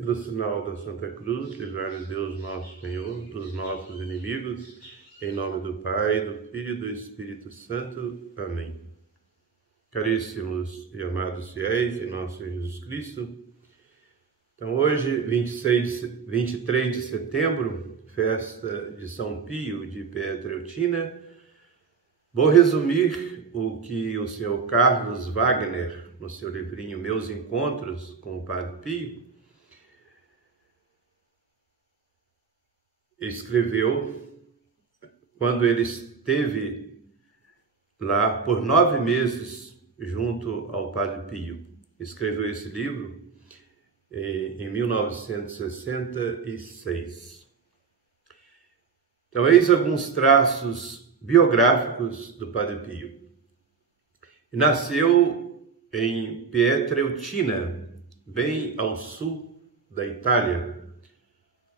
Pelo sinal da Santa Cruz, livrai-nos Deus nosso Senhor dos nossos inimigos, em nome do Pai, do Filho e do Espírito Santo. Amém. Caríssimos e amados fiéis em nosso Senhor Jesus Cristo, então hoje, 23 de setembro, festa de São Pio de Pietrelcina, vou resumir o que o senhor Carlos Wagner, no seu livrinho Meus Encontros com o Padre Pio, escreveu quando ele esteve lá por 9 meses junto ao Padre Pio. Escreveu esse livro em 1966. Então, eis alguns traços biográficos do Padre Pio. Nasceu em Pietrelcina, bem ao sul da Itália,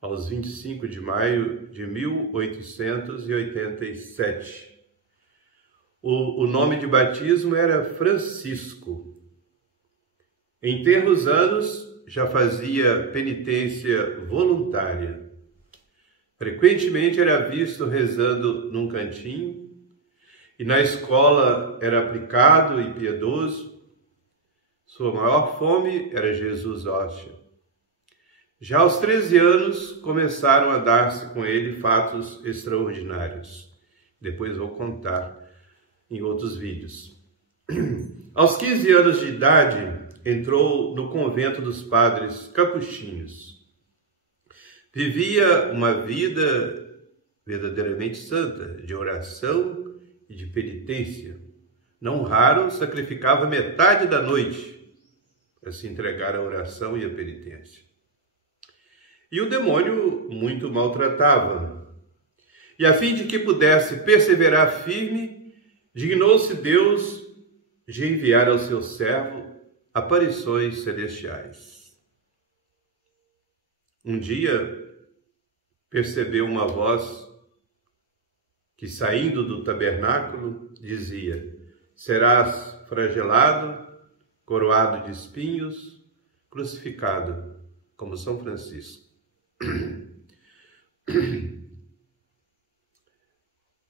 aos 25 de maio de 1887. O nome de batismo era Francisco. Em tenros anos, já fazia penitência voluntária. Frequentemente era visto rezando num cantinho, e na escola era aplicado e piedoso. Sua maior fome era Jesus hóstia. Já aos 13 anos, começaram a dar-se com ele fatos extraordinários. Depois vou contar em outros vídeos. Aos 15 anos de idade, entrou no convento dos padres capuchinhos. Vivia uma vida verdadeiramente santa, de oração e de penitência. Não raro, sacrificava metade da noite para se entregar à oração e à penitência. E o demônio muito maltratava. E a fim de que pudesse perseverar firme, dignou-se Deus de enviar ao seu servo aparições celestiais. Um dia, percebeu uma voz que, saindo do tabernáculo, dizia: serás flagelado, coroado de espinhos, crucificado, como São Francisco.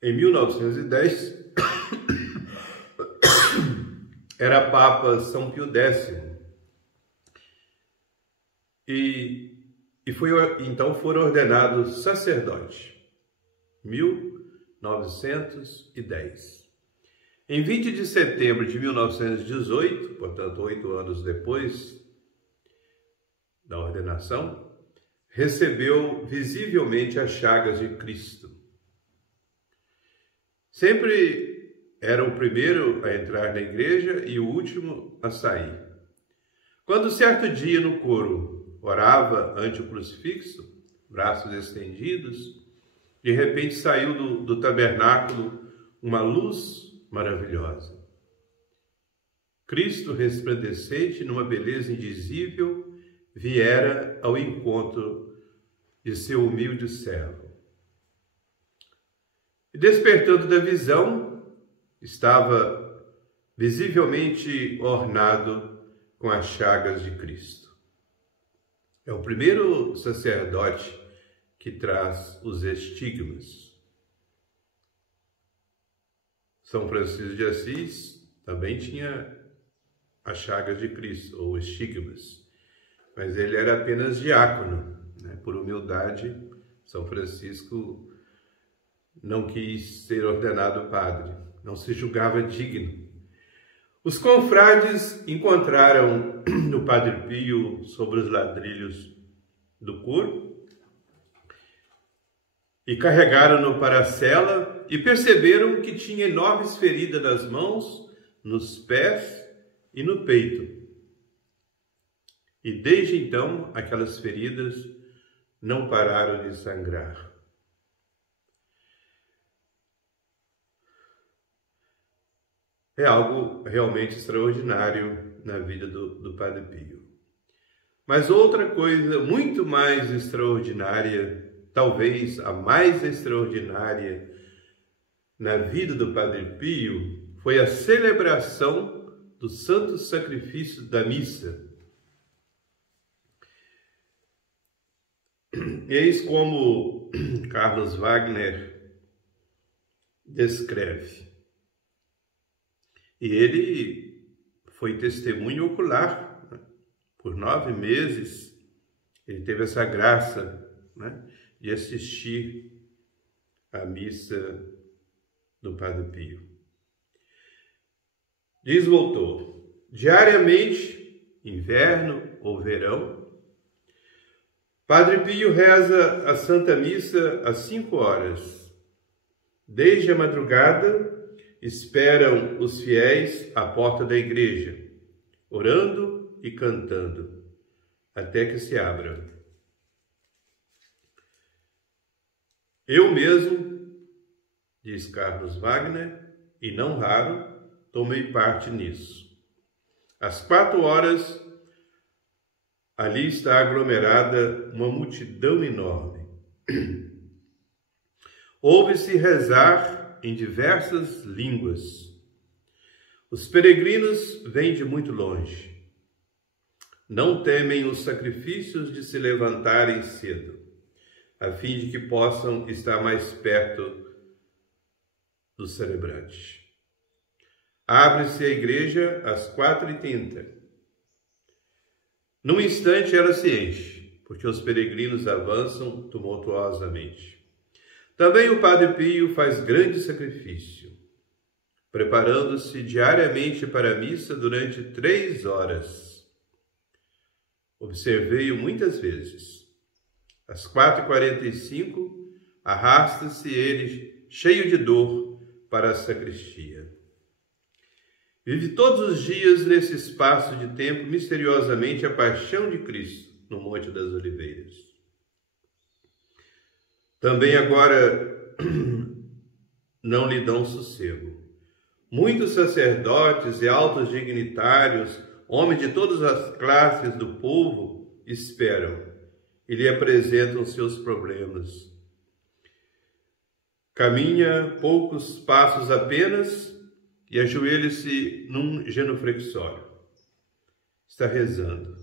Em 1910, era Papa São Pio X, então foi ordenado sacerdote, 1910. Em 20 de setembro de 1918, portanto 8 anos depois da ordenação, recebeu visivelmente as chagas de Cristo. Sempre era o primeiro a entrar na igreja e o último a sair. Quando certo dia no coro orava ante o crucifixo, braços estendidos, de repente saiu do tabernáculo uma luz maravilhosa. Cristo resplandecente numa beleza indizível viera ao encontro de seu humilde servo. E despertando da visão, estava visivelmente ornado com as chagas de Cristo. É o primeiro sacerdote que traz os estigmas. São Francisco de Assis também tinha as chagas de Cristo, ou estigmas, mas ele era apenas diácono, né? Por humildade, São Francisco não quis ser ordenado padre, não se julgava digno. Os confrades encontraram no Padre Pio sobre os ladrilhos do coro e carregaram-no para a cela e perceberam que tinha enormes feridas nas mãos, nos pés e no peito. E desde então, aquelas feridas não pararam de sangrar. É algo realmente extraordinário na vida do Padre Pio. Mas outra coisa muito mais extraordinária, talvez a mais extraordinária na vida do Padre Pio, foi a celebração do santo sacrifício da missa. Eis como Carlos Wagner descreve. E ele foi testemunho ocular, né? Por 9 meses ele teve essa graça, né, de assistir à missa do Padre Pio. Diz o autor: diariamente, inverno ou verão, Padre Pio reza a Santa Missa às 5 horas. Desde a madrugada, esperam os fiéis à porta da igreja, orando e cantando, até que se abra. Eu mesmo, diz Carlos Wagner, e não raro, tomei parte nisso. Às 4 horas, ali está aglomerada uma multidão enorme. Ouve-se rezar em diversas línguas. Os peregrinos vêm de muito longe. Não temem os sacrifícios de se levantarem cedo, a fim de que possam estar mais perto do celebrante. Abre-se a igreja às 4h30. Num instante ela se enche, porque os peregrinos avançam tumultuosamente. Também o Padre Pio faz grande sacrifício, preparando-se diariamente para a missa durante 3 horas. Observei-o muitas vezes. Às 4h45, arrasta-se ele, cheio de dor, para a sacristia. Vive todos os dias nesse espaço de tempo misteriosamente a paixão de Cristo no Monte das Oliveiras. Também agora não lhe dão sossego. Muitos sacerdotes e altos dignitários, homens de todas as classes do povo, esperam e lhe apresentam seus problemas. Caminha poucos passos apenas e ajoelha-se num genuflexório. Está rezando.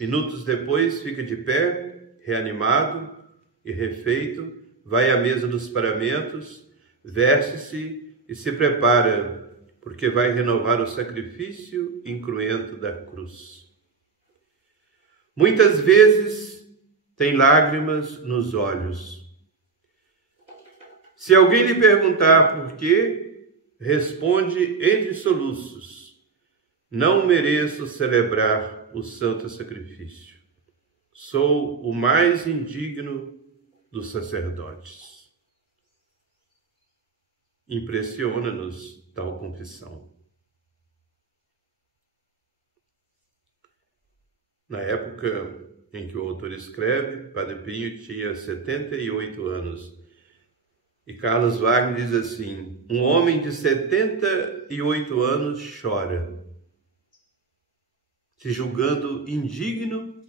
Minutos depois fica de pé, reanimado e refeito, vai à mesa dos paramentos, veste-se e se prepara, porque vai renovar o sacrifício incruento da cruz. Muitas vezes tem lágrimas nos olhos. Se alguém lhe perguntar por quê, responde entre soluços: não mereço celebrar o santo sacrifício. Sou o mais indigno dos sacerdotes. Impressiona-nos tal confissão. Na época em que o autor escreve, Padre Pio tinha 78 anos. E Carlos Wagner diz assim: um homem de 78 anos chora, se julgando indigno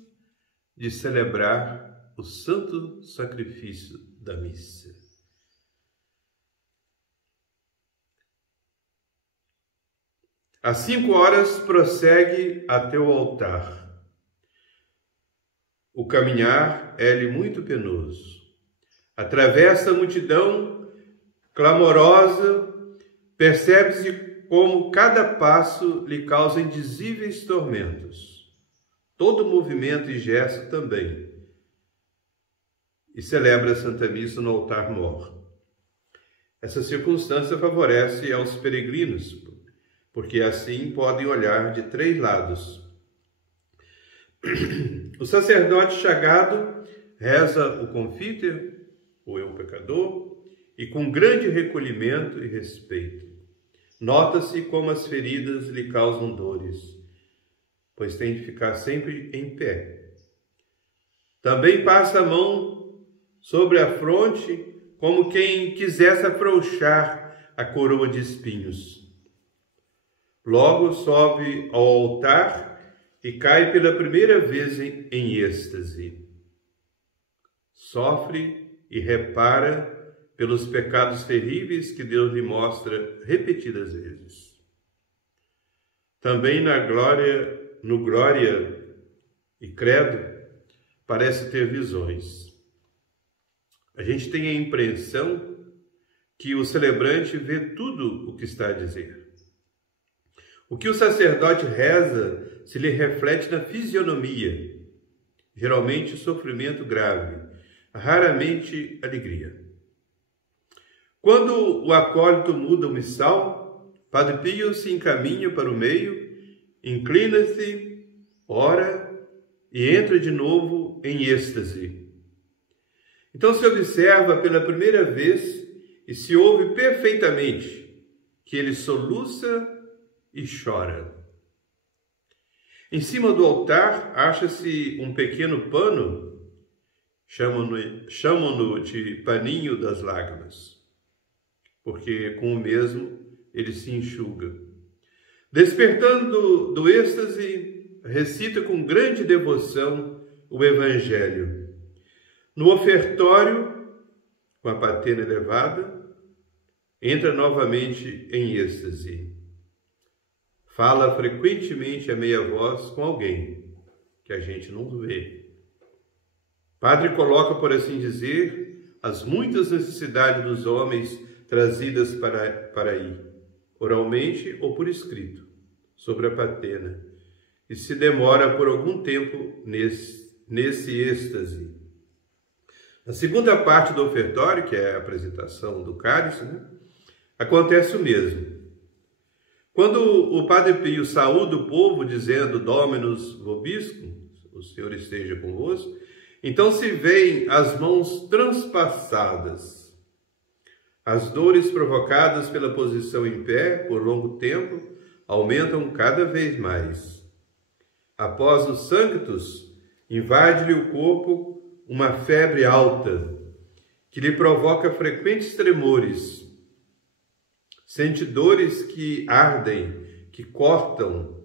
de celebrar o santo sacrifício da missa. Às 5 horas prossegue até o altar. O caminhar é-lhe muito penoso. Atravessa a multidão clamorosa, percebe-se como cada passo lhe causa indizíveis tormentos. Todo movimento e gesto também. E celebra a Santa Missa no altar-mor. Essa circunstância favorece aos peregrinos, porque assim podem olhar de 3 lados. O sacerdote chagado reza o Confiteor, o Eu Pecador, e com grande recolhimento e respeito. Nota-se como as feridas lhe causam dores, pois tem de ficar sempre em pé. Também passa a mão sobre a fronte, como quem quisesse afrouxar a coroa de espinhos. Logo sobe ao altar e cai pela primeira vez em êxtase. Sofre e repara pelos pecados terríveis que Deus lhe mostra repetidas vezes. Também no Glória e Credo, parece ter visões. A gente tem a impressão que o celebrante vê tudo o que está a dizer. O que o sacerdote reza se lhe reflete na fisionomia, geralmente sofrimento grave, raramente alegria. Quando o acólito muda o missal, Padre Pio se encaminha para o meio, inclina-se, ora e entra de novo em êxtase. Então se observa pela primeira vez e se ouve perfeitamente que ele soluça e chora. Em cima do altar acha-se um pequeno pano, chamam-no de paninho das lágrimas, porque com o mesmo ele se enxuga. Despertando do êxtase, recita com grande devoção o Evangelho. No ofertório, com a patena elevada, entra novamente em êxtase. Fala frequentemente a meia voz com alguém que a gente não vê. Padre coloca, por assim dizer, as muitas necessidades dos homens trazidas para aí, oralmente ou por escrito, sobre a patena, e se demora por algum tempo nesse êxtase. Na segunda parte do ofertório, que é a apresentação do cálice, acontece o mesmo. Quando o Padre Pio saúda o povo, dizendo Dominus vobiscum, o Senhor esteja convosco, então se veem as mãos transpassadas. As dores provocadas pela posição em pé por longo tempo aumentam cada vez mais. Após o Sanctus, invade-lhe o corpo uma febre alta, que lhe provoca frequentes tremores. Sente dores que ardem, que cortam,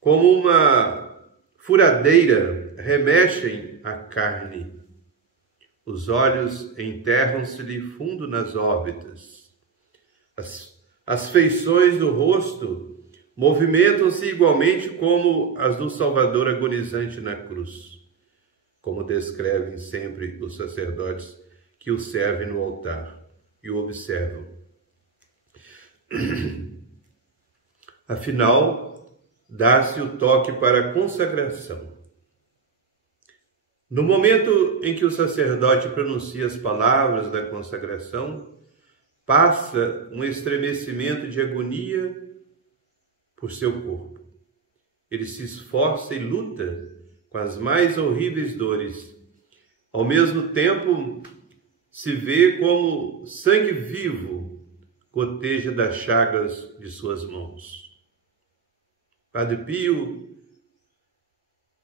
como uma furadeira, remexem a carne. Os olhos enterram-se-lhe fundo nas órbitas. As feições do rosto movimentam-se igualmente como as do Salvador agonizante na cruz, como descrevem sempre os sacerdotes que o servem no altar e o observam. Afinal, dá-se o toque para a consagração. No momento em que o sacerdote pronuncia as palavras da consagração, passa um estremecimento de agonia por seu corpo. Ele se esforça e luta com as mais horríveis dores. Ao mesmo tempo, se vê como sangue vivo goteja das chagas de suas mãos. Padre Pio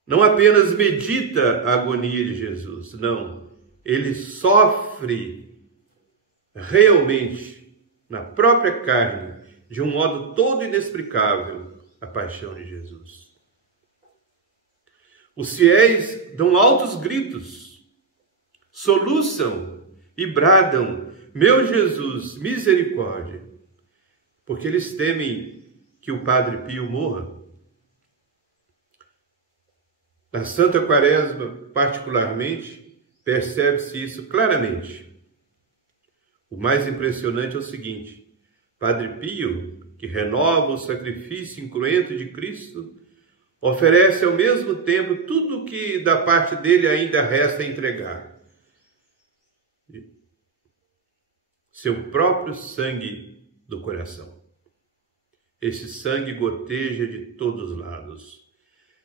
não apenas medita a agonia de Jesus, não, ele sofre realmente, na própria carne, de um modo todo inexplicável, a paixão de Jesus. Os fiéis dão altos gritos, soluçam e bradam: meu Jesus, misericórdia, porque eles temem que o Padre Pio morra. Na Santa Quaresma, particularmente, percebe-se isso claramente. O mais impressionante é o seguinte: Padre Pio, que renova o sacrifício incruento de Cristo, oferece ao mesmo tempo tudo o que da parte dele ainda resta entregar. Seu próprio sangue do coração. Esse sangue goteja de todos os lados.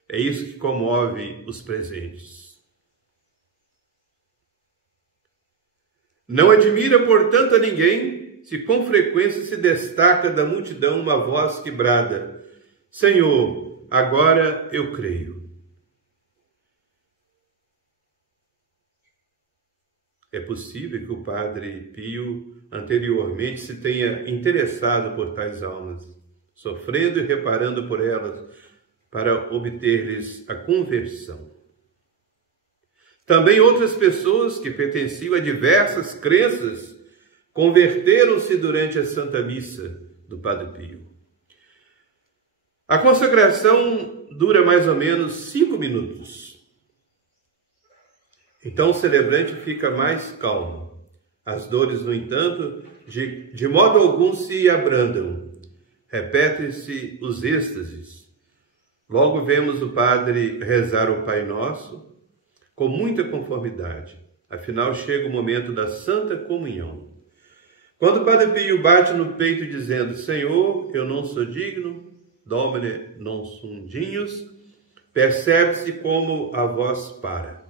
É isso que comove os presentes. Não admira, portanto, a ninguém se com frequência se destaca da multidão uma voz que brada: Senhor, agora eu creio. É possível que o Padre Pio anteriormente se tenha interessado por tais almas, sofrendo e reparando por elas, para obter-lhes a conversão. Também outras pessoas que pertenciam a diversas crenças converteram-se durante a Santa Missa do Padre Pio. A consagração dura mais ou menos 5 minutos. Então o celebrante fica mais calmo. As dores, no entanto, de modo algum se abrandam. Repetem-se os êxtases. Logo vemos o padre rezar o Pai Nosso com muita conformidade. Afinal, chega o momento da Santa Comunhão. Quando o Padre Pio bate no peito dizendo: Senhor, eu não sou digno, Domine non sum dignus, percebe-se como a voz para.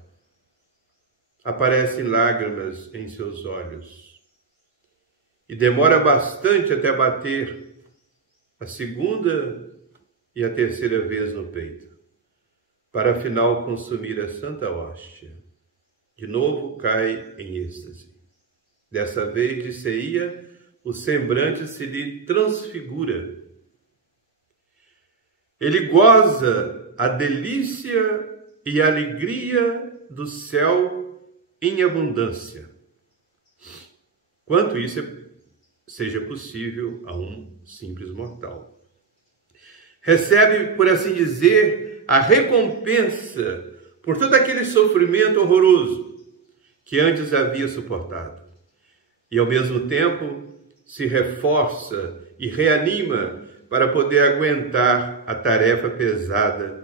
Aparecem lágrimas em seus olhos. E demora bastante até bater a segunda e a terceira vez no peito, para afinal consumir a Santa Hóstia. De novo cai em êxtase. Dessa vez, de ceia, o semblante se lhe transfigura. Ele goza a delícia e a alegria do céu em abundância. Quanto isso seja possível a um simples mortal. Recebe, por assim dizer, a recompensa por todo aquele sofrimento horroroso que antes havia suportado. E, ao mesmo tempo, se reforça e reanima para poder aguentar a tarefa pesada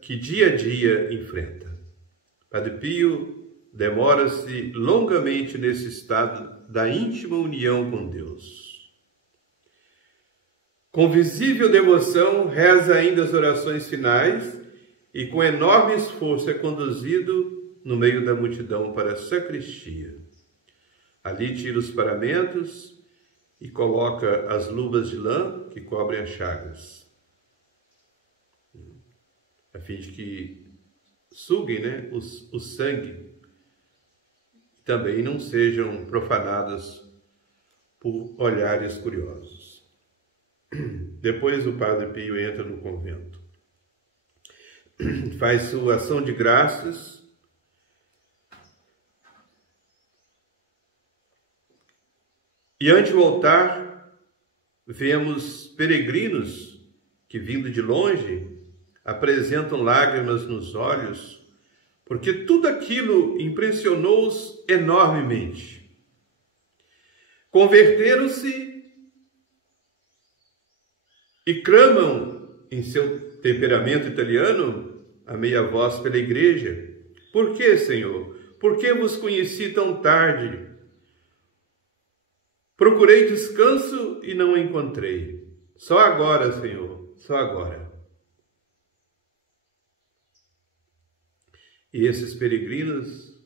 que dia a dia enfrenta. Padre Pio demora-se longamente nesse estado da íntima união com Deus. Com visível devoção, reza ainda as orações finais e com enorme esforço é conduzido no meio da multidão para a sacristia. Ali tira os paramentos e coloca as luvas de lã que cobrem as chagas, a fim de que suguem, o sangue e também não sejam profanadas por olhares curiosos. Depois o Padre Pio entra no convento, faz sua ação de graças e ante o altar vemos peregrinos que, vindo de longe, apresentam lágrimas nos olhos, porque tudo aquilo impressionou-os enormemente. Converteram-se e clamam em seu temperamento italiano a meia voz pela igreja: Por que, Senhor? Por que vos conheci tão tarde? Procurei descanso e não encontrei. Só agora, Senhor, só agora. E esses peregrinos,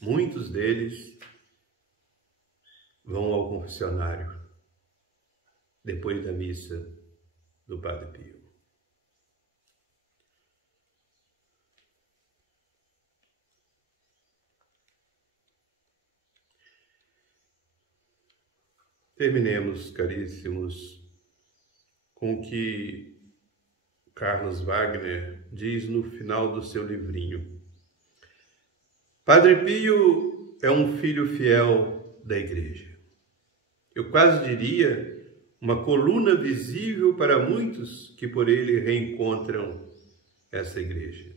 muitos deles, vão ao confessionário depois da missa do Padre Pio. Terminemos, caríssimos, com o que Carlos Wagner diz no final do seu livrinho. Padre Pio é um filho fiel da Igreja. Eu quase diria uma coluna visível para muitos que por ele reencontram essa Igreja.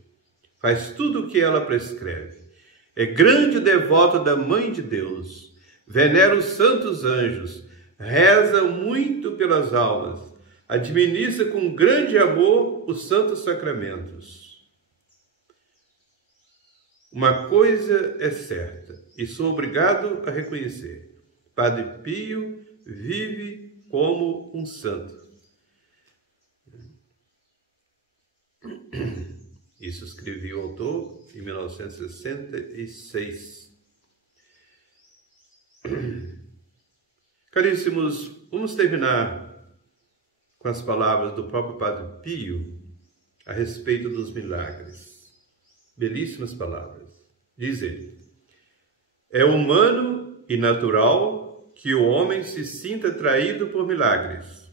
Faz tudo o que ela prescreve. É grande devoto da Mãe de Deus. Venera os santos anjos. Reza muito pelas almas. Administra com grande amor os santos sacramentos. Uma coisa é certa, e sou obrigado a reconhecer: Padre Pio vive como um santo. Isso escreveu o autor em 1966. Caríssimos, vamos terminar com as palavras do próprio Padre Pio a respeito dos milagres. Belíssimas palavras. Diz ele: é humano e natural que o homem se sinta atraído por milagres.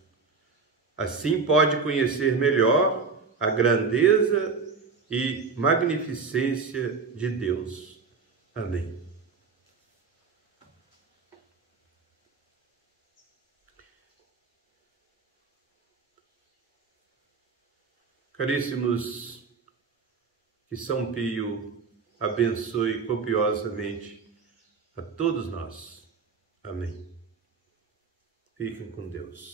Assim pode conhecer melhor a grandeza e magnificência de Deus. Amém. Caríssimos, que São Pio abençoe copiosamente a todos nós. Amém. Fiquem com Deus.